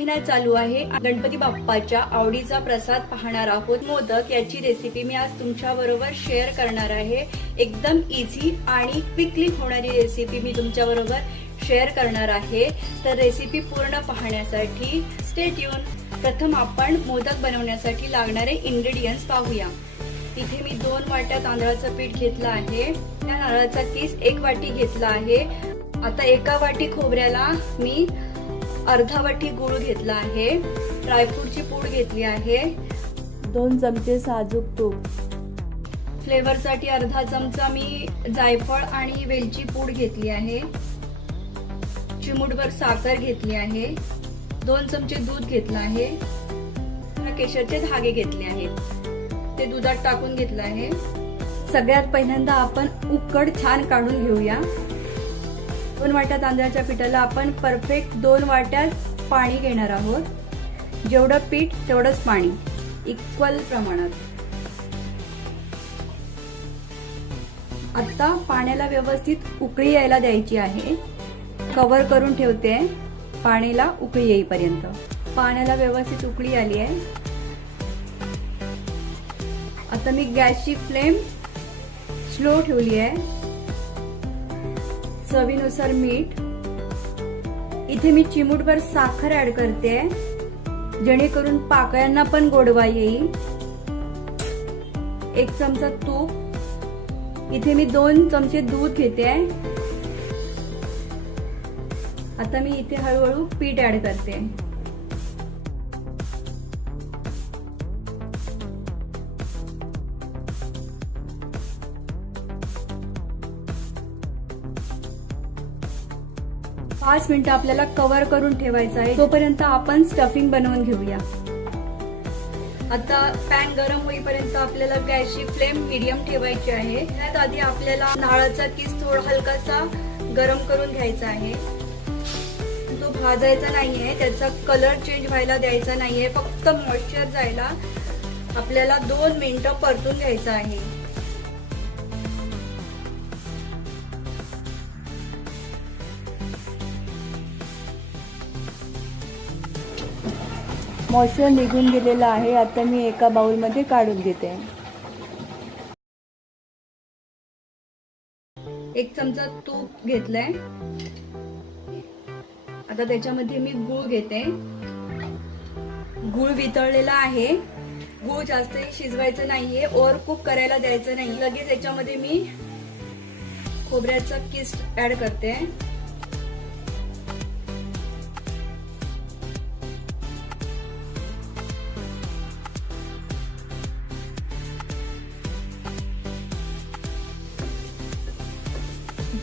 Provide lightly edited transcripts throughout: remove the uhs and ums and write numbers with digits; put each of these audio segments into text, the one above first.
महिना चालू आहे. गणपती बाप्पाच्या आवडीचा प्रसाद पाहणार आहोत. मोदक याची रेसिपी मी आज तुमच्या बरोबर शेअर करणार आहे. एकदम इझी आणि क्विकली होणारी रेसिपी मी तुमच्या बरोबर शेअर करणार आहे. तर रेसिपी पूर्ण पाहण्यासाठी स्टे ट्यून. प्रथम आपण मोदक बनवण्यासाठी लागणारे इंग्रेडियंट्स पाहूया. इथे मी 2 वाट्या तांदळाचं पीठ घेतलं आहे. त्या नारळाचा किस 1 वाटी घेतला आहे. आता 1 वाटी खोबऱ्याला मी अर्धा वाटी गूळ घेतला आहे. ड्रायफ्रूटची पूड घेतली आहे. 2 चमचे साजूक तूप. फ्लेवरसाठी अर्धा चमचा मी जायफळ आणि वेलची पूड घेतली आहे. चिमूटभर साखर घेतली आहे. 2 चमचे दूध घेतलं आहे. केशरचे धागे घेतले आहेत, ते दुधात टाकून घेतलं आहे. सगळ्यात पहिल्यांदा आपण उकड छान काढून घेऊया. 2 वाट्या तांदळाच्या पिठाला आपण परफेक्ट 2 वाट्या पाणी घेणार आहोत. जेवढं पीठ तेवढंच पाणी, इक्वल प्रमाणात. आता पाण्याला व्यवस्थित उकळी यायला द्यायची आहे. कव्हर करून ठेवते पाण्याला उकळी येईपर्यंत. पाण्याला व्यवस्थित उकळी आली आहे. आता मी गॅसची फ्लेम स्लो ठेवली आहे. चवीनुसार मीठ. इथे मी चिमूटभर साखर ऍड करते जेणेकरून पाकळ्यांना पण गोडवा येईल. 1 चमचा तूप. इथे मी 2 चमचे दूध घेते. आता मी इथे हळूहळू पीठ ऍड करते. पाच मिनिटं आपल्याला कव्हर करून ठेवायचं आहे. तोपर्यंत आपण स्टफिंग बनवून घेऊया. आता पॅन गरम होईपर्यंत आपल्याला गॅसची फ्लेम मीडियम ठेवायची आहे. त्यात आधी आपल्याला नारळाचा किस थोडा हलकासा गरम करून घ्यायचा आहे. तो भाजायचा नाहीये, त्याचा कलर चेंज व्हायला द्यायचा नाहीये. फक्त मॉइश्चर जायला आपल्याला 2 मिनिटं परतून घ्यायचं आहे. मॉइश्चर निघून गेलेला आहे. आता मी एका बाउलमध्ये काढून घेते. 1 चमचा तूप घेतलंय. आता त्याच्यामध्ये मी गूळ घेते. गूळ वितळलेला आहे. गूळ जास्त शिजवायचं नाहीये, ओव्हर कुक करायला द्यायचं नाही. लगेच याच्यामध्ये मी खोबऱ्याचा किस ऍड करते.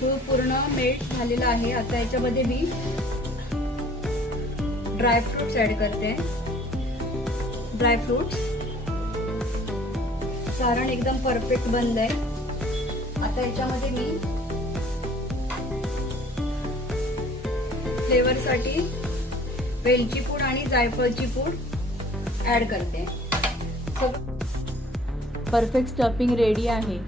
गूळ पूर्ण मेल्ट झालेला आहे. आता याच्यामध्ये मी ड्रायफ्रुट्स ऍड करते. ड्रायफ्रुट्स. सारण एकदम परफेक्ट बनलंय. आता याच्यामध्ये मी फ्लेवरसाठी वेलची पूड आणि जायफळची पूड ऍड करते. परफेक्ट स्टफिंग रेडी आहे.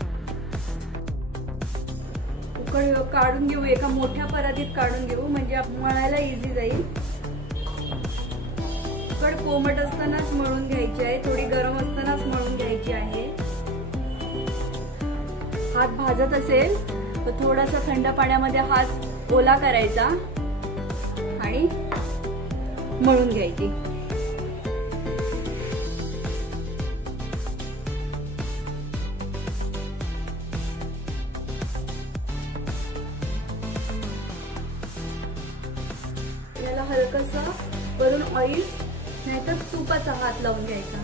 उकड काढून घेऊ. एका मोठ्या परातीत काढून घेऊ, म्हणजे मळायला इझी जाईल. उकड कोमट असतानाच मळून घ्यायची आहे. थोडी गरम असतानाच मळून घ्यायची आहे. हात भाजत असेल तर थोडासा थंड पाण्यामध्ये हात ओला करायचा आणि मळून घ्यायची. याला हलकसं वरून ऑइल नाहीतर तुपाचा हात लावून घ्यायचा.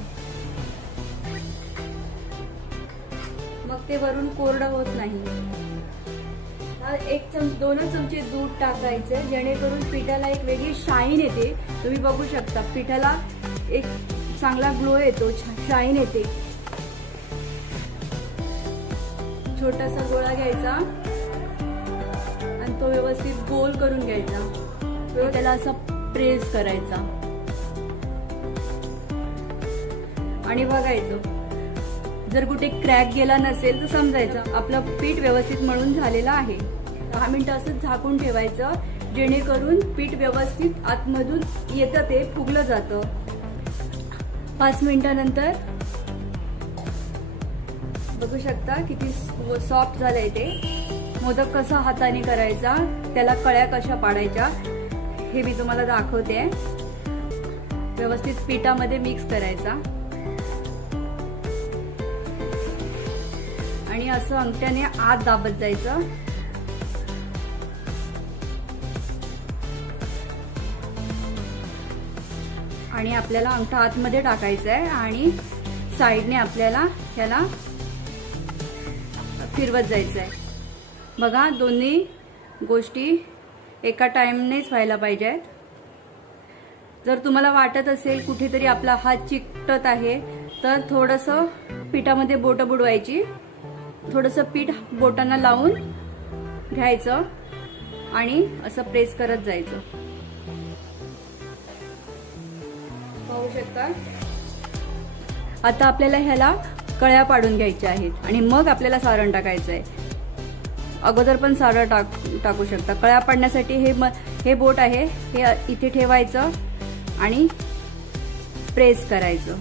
मग ते वरून कोरडं होत नाही. 2 चमचे दूध टाकायचे जेणेकरून पिठाला एक वेगळी शाईन येते. तुम्ही बघू शकता पिठाला एक चांगला ग्लो येतो, शाईन येते. छोटासा गोळा घ्यायचा आणि तो व्यवस्थित गोल करून घ्यायचा. त्याला असं प्रेस करायचा आणि बघायचं. जर कुठे क्रॅक गेला नसेल तर समजायचं आपलं पीठ व्यवस्थित मळून झालेलं आहे. 10 मिनिटं असं झाकून ठेवायचं जेणेकरून पीठ व्यवस्थित आतमधून येतं, ते फुगलं जातं. 5 मिनिटानंतर बघू शकता किती सॉफ्ट झालंय ते. मोदक कसा हाताने करायचा, त्याला कळ्या कशा पाडायच्या हे मी तुम्हाला दाखवते. व्यवस्थित पिठामध्ये मिक्स करायचा आणि असं अंगठ्याने आत दाबत जायचं. आणि आपल्याला अंगठा आतमध्ये टाकायचा आहे आणि साईडने आपल्याला ह्याला फिरवत जायचं आहे. बघा, दोन्ही गोष्टी एका टाइमनेच व्हायला पाहिजेत. जर तुम्हाला वाटत असेल कुठेतरी आपला हात चिकटत आहे तर थोडंसं पिठामध्ये बोटं बुडवायची, थोडंसं पीठ बोटांना लावून घ्यायचं आणि असं प्रेस करत जायचं. पाहू शकता. आता आपल्याला ह्याला कळ्या पाडून घ्यायच्या आहेत आणि मग आपल्याला सारण टाकायचं आहे. अगोदर पण सारण टाकू शकता. कळ्या पाडण्यासाठी हे बोट आहे, हे इथे ठेवायचं आणि प्रेस करायचं,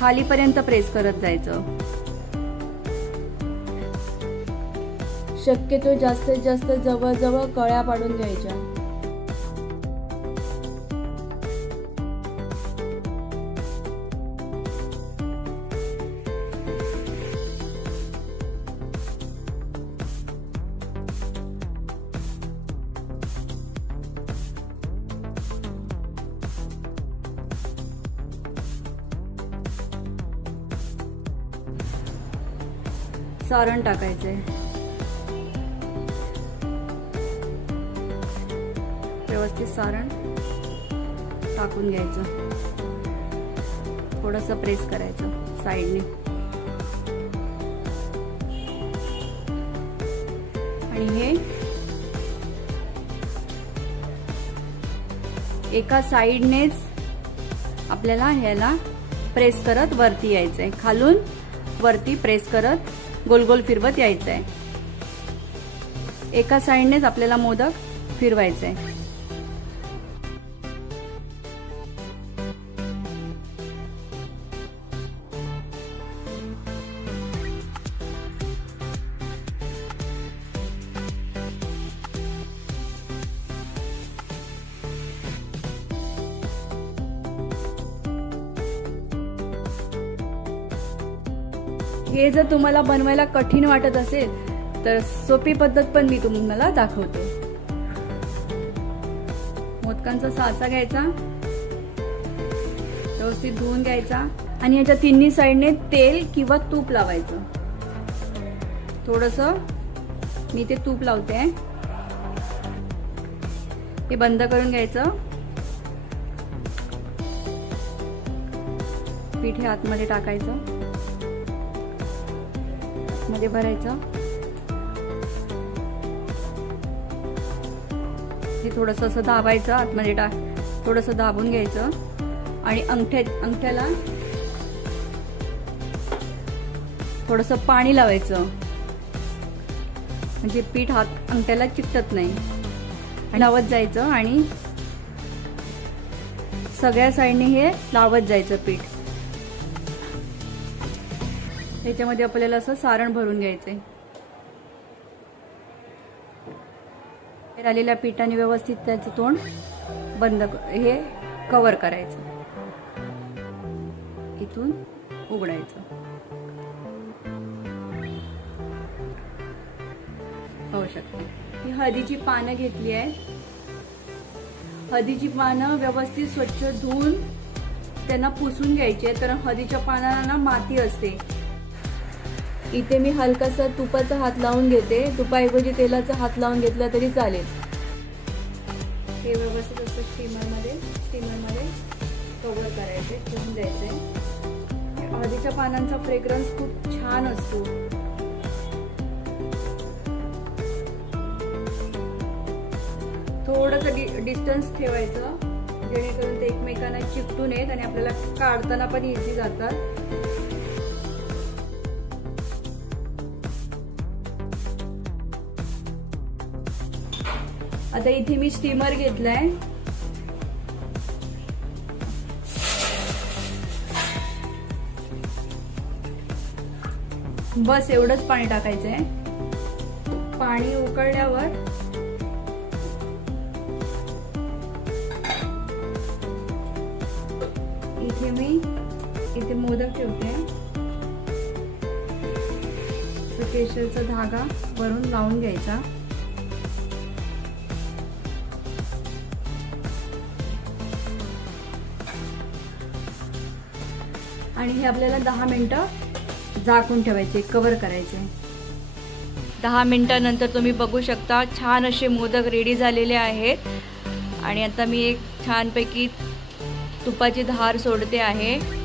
खालीपर्यंत प्रेस करत जायचं. शक्यतो जास्तीत जास्त जवळ कळ्या पाडून घ्यायच्या. सारण टाकायचंय. व्यवस्थित सारण टाकून घ्यायचं, थोडंसं प्रेस करायचं साईडने आणि हे एका साईडनेच आपल्याला ह्याला प्रेस करत वरती यायचंय. खालून वरती प्रेस करत गोल गोल फिरवत यायचंय. एका साईडनेच आपल्याला मोदक फिरवायचंय. हे जर तुम्हाला बनवायला कठीण वाटत असेल तर सोपी पद्धत पण मी तुम्हाला दाखवते. मोदकांचा साचा घ्यायचा, व्यवस्थित धुवून घ्यायचा आणि याच्या तिन्ही साईडने तेल किंवा तूप लावायचं. थोडंसं मी ते तूप लावते. हे बंद करून घ्यायचं. पीठ हे आतमध्ये टाकायचं, मध्ये भरायचं. हे थोडंसं असं दाबायचं, आतमध्ये थोडंसं दाबून घ्यायचं आणि अंगठ्याला थोडंसं पाणी लावायचं, म्हणजे पीठ अंगठ्याला चिकटत नाही. आणि लावत जायचं आणि सगळ्या साईडने हे लावत जायचं पीठ. त्याच्यामध्ये आपल्याला असं सारण भरून घ्यायचंय. आलेल्या पिठाने व्यवस्थित त्याचं तोंड बंद हे कव्हर करायचं, इथून उघडायचं. पाहू शकता. ही हळदीची पानं घेतली आहे. हळदीची पानं व्यवस्थित स्वच्छ धुवून त्यांना पुसून घ्यायची आहे, कारण हळदीच्या पानांना माती असते. इथे मी हलकासा तुपाचा हात लावून घेते. तुपाऐवजी तेलाचा हात लावून घेतला तरी चालेल. हे व्यवस्थित असं स्टीमरमध्ये कव्हर करायचे, ठेवून द्यायचे. हळदीच्या पानांचा फ्रेग्रन्स खूप छान असतो. थोडंसं डिस्टन्स ठेवायचं, जेणेकरून ते एकमेकांना चिकटू नयेत आणि आपल्याला काढताना पण इझी जातात. आता इथे मी स्टीमर घेतलाय. बस एवढंच पाणी टाकायचंय. पाणी उकळल्यावर इथे मोदक ठेवते. केशरचा धागा वरून लावून घ्यायचा. आणि हे आपल्याला 10 मिनिटं झाकून ठेवायचे, कव्हर करायचे. 10 मिनिटानंतर तुम्ही बघू शकता छान असे मोदक रेडी झालेले आहेत. आणि आता मी एक छानपैकी तुपाची धार सोडते आहे.